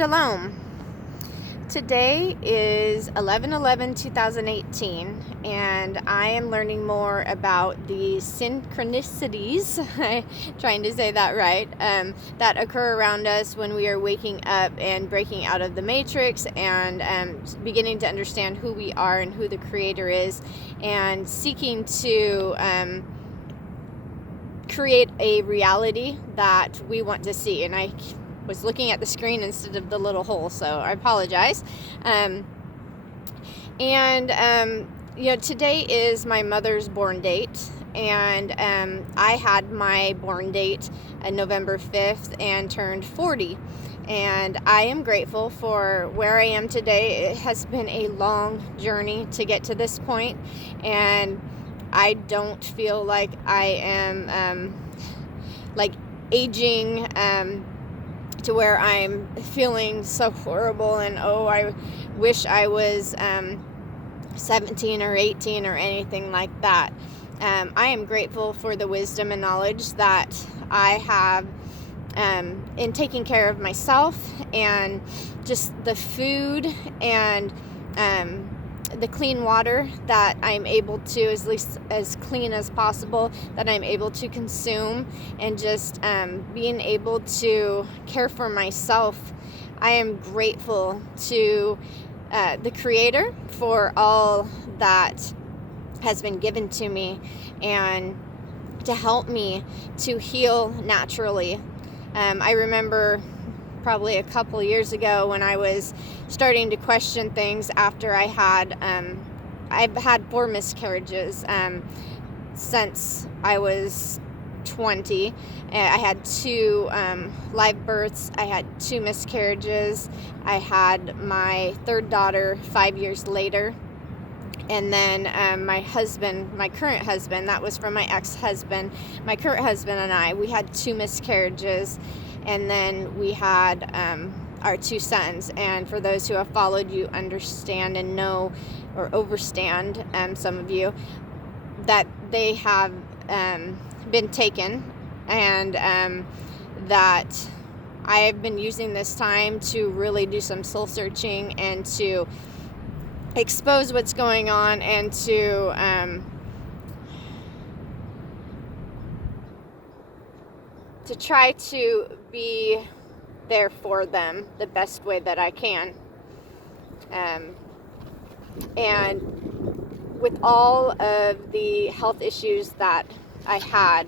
Shalom. Today is 11/11/2018, and I am learning more about the synchronicities, trying to say that right, that occur around us when we are waking up and breaking out of the matrix and beginning to understand who we are and who the Creator is, and seeking to create a reality that we want to see. And I was looking at the screen instead of the little hole, so I apologize. Today is my mother's born date, and I had my born date November 5th and turned 40, and I am grateful for where I am today. It has been a long journey to get to this point, and I don't feel like I am aging to where I'm feeling so horrible and I wish I was 17 or 18 or anything like that. I am grateful for the wisdom and knowledge that I have in taking care of myself, and just the food and the clean water that I'm able to, at least as clean as possible, that I'm able to consume, and just being able to care for myself. I am grateful to the Creator for all that has been given to me and to help me to heal naturally. I remember probably a couple years ago when I was starting to question things after I've had 4 miscarriages since I was 20. I had 2 live births. I had 2 miscarriages. I had my 3rd daughter 5 years later. And then my current husband, that was from my ex-husband, my current husband and I, we had 2 miscarriages. And then we had our 2 sons. And for those who have followed, you understand and know, or overstand, some of you, that they have been taken, and that I have been using this time to really do some soul searching and to expose what's going on, and to try to be there for them the best way that I can. And with all of the health issues that I had,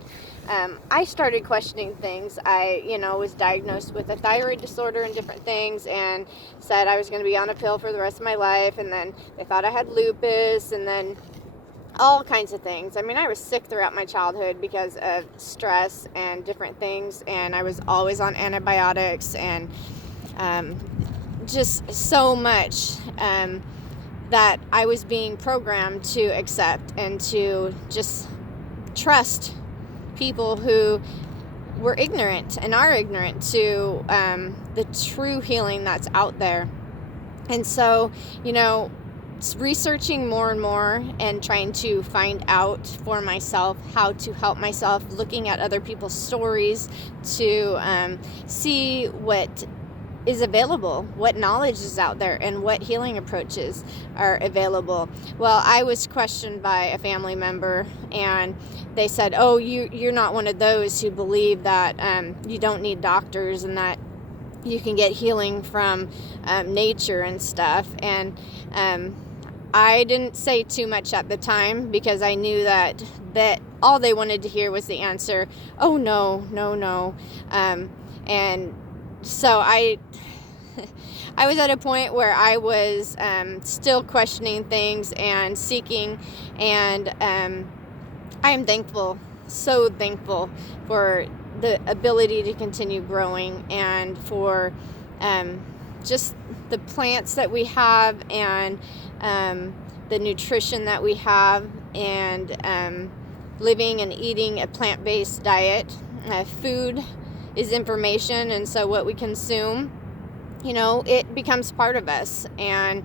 I started questioning things. I was diagnosed with a thyroid disorder and different things, and said I was going to be on a pill for the rest of my life, and then they thought I had lupus, and then all kinds of things. I mean, I was sick throughout my childhood because of stress and different things, and I was always on antibiotics, and just so much that I was being programmed to accept and to just trust people who were ignorant and are ignorant to the true healing that's out there. And so, researching more and more and trying to find out for myself how to help myself, looking at other people's stories to see what is available, what knowledge is out there, and what healing approaches are available. Well, I was questioned by a family member, and they said, "Oh, you're not one of those who believe that you don't need doctors and that you can get healing from nature and stuff." And I didn't say too much at the time, because I knew that all they wanted to hear was the answer, "Oh, no." And so I was at a point where I was still questioning things and seeking, and I am thankful, so thankful for the ability to continue growing, and for just the plants that we have, and the nutrition that we have, and living and eating a plant-based diet. Food is information, and so what we consume, it becomes part of us, and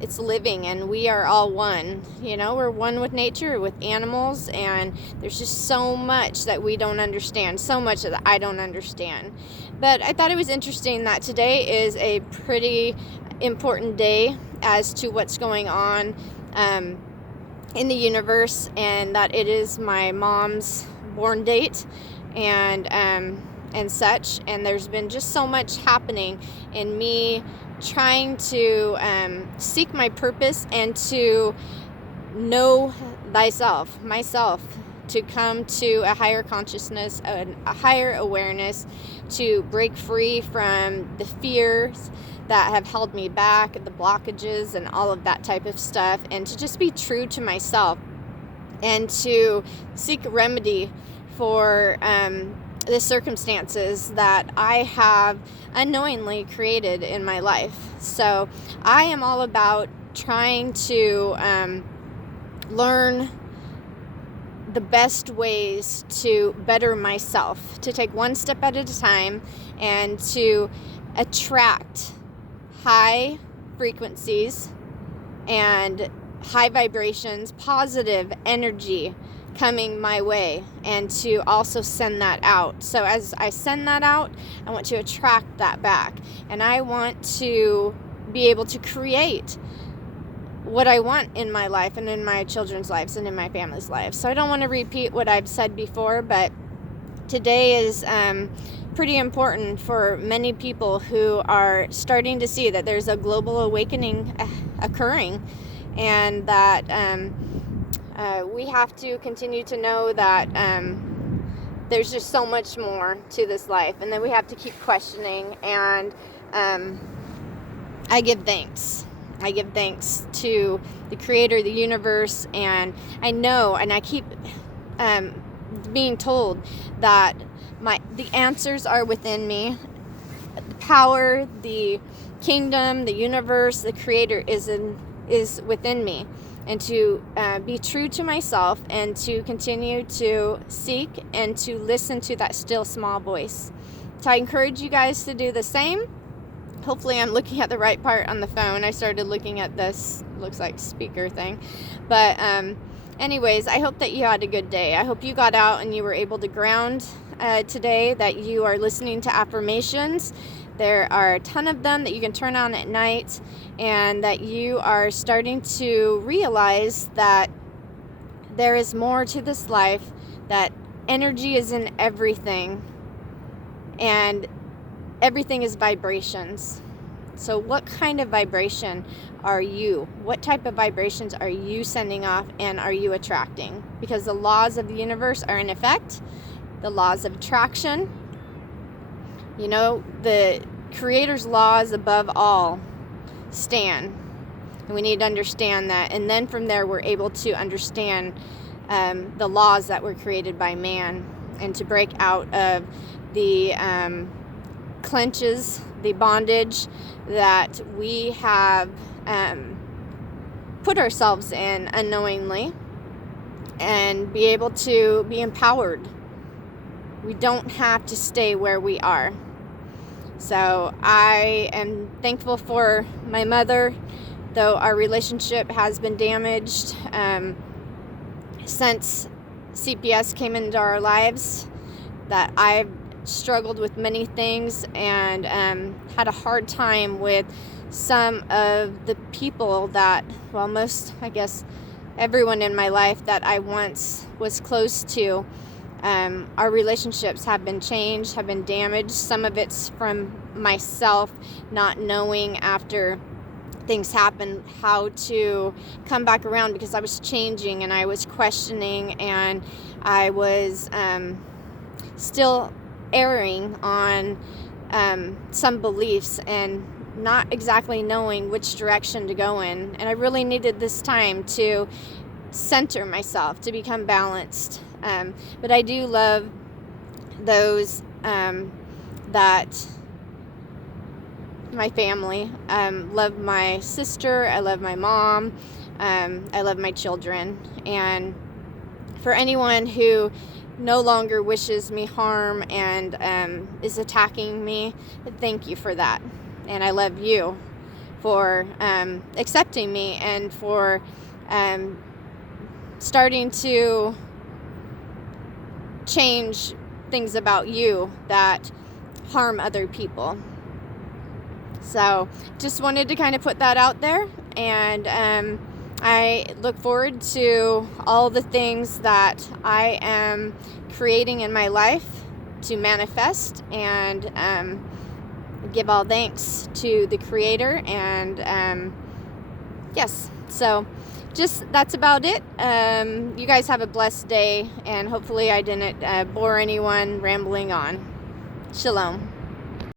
it's living, and we are all one. We're one with nature, with animals, and there's just so much that we don't understand, so much that I don't understand. But I thought it was interesting that today is a pretty important day as to what's going on in the universe, and that it is my mom's born date and such. And there's been just so much happening in me trying to seek my purpose and to know myself, to come to a higher consciousness, a higher awareness, to break free from the fears that have held me back, the blockages and all of that type of stuff, and to just be true to myself and to seek a remedy for the circumstances that I have unknowingly created in my life. So I am all about trying to learn the best ways to better myself, to take one step at a time, and to attract high frequencies and high vibrations, positive energy coming my way, and to also send that out. So as I send that out, I want to attract that back, and I want to be able to create what I want in my life and in my children's lives and in my family's lives. So I don't want to repeat what I've said before, but today is pretty important for many people who are starting to see that there's a global awakening occurring, and that we have to continue to know that there's just so much more to this life, and then we have to keep questioning. And I give thanks. I give thanks to the Creator, the universe, and I know, and I keep being told that the answers are within me. The power, the kingdom, the universe, the Creator is within me, and to be true to myself and to continue to seek and to listen to that still small voice. So I encourage you guys to do the same. Hopefully I'm looking at the right part on the phone. I started looking at this, looks like speaker thing. But anyways, I hope that you had a good day. I hope you got out and you were able to ground today, that you are listening to affirmations. There are a ton of them that you can turn on at night, and that you are starting to realize that there is more to this life, that energy is in everything, and everything is vibrations. So what kind of vibration are you? What type of vibrations are you sending off and are you attracting? Because the laws of the universe are in effect. The laws of attraction. You know, the Creator's laws above all stand. And we need to understand that. And then from there, we're able to understand the laws that were created by man, and to break out of the clenches, the bondage that we have put ourselves in unknowingly, and be able to be empowered. We don't have to stay where we are. So I am thankful for my mother, though our relationship has been damaged since CPS came into our lives, that I've struggled with many things and had a hard time with some of the people that, well, most, I guess, everyone in my life that I once was close to. Our relationships have been changed, have been damaged. Some of it's from myself not knowing after things happen how to come back around, because I was changing and I was questioning, and I was still erring on some beliefs and not exactly knowing which direction to go in. And I really needed this time to center myself, to become balanced. But I do love those that my family. Love my sister. I love my mom. I love my children. And for anyone who no longer wishes me harm and is attacking me, thank you for that. And I love you for accepting me and for starting to change things about you that harm other people. So just wanted to kind of put that out there, and I look forward to all the things that I am creating in my life to manifest, and give all thanks to the Creator. And yes, so just that's about it. You guys have a blessed day, and hopefully I didn't bore anyone rambling on. Shalom.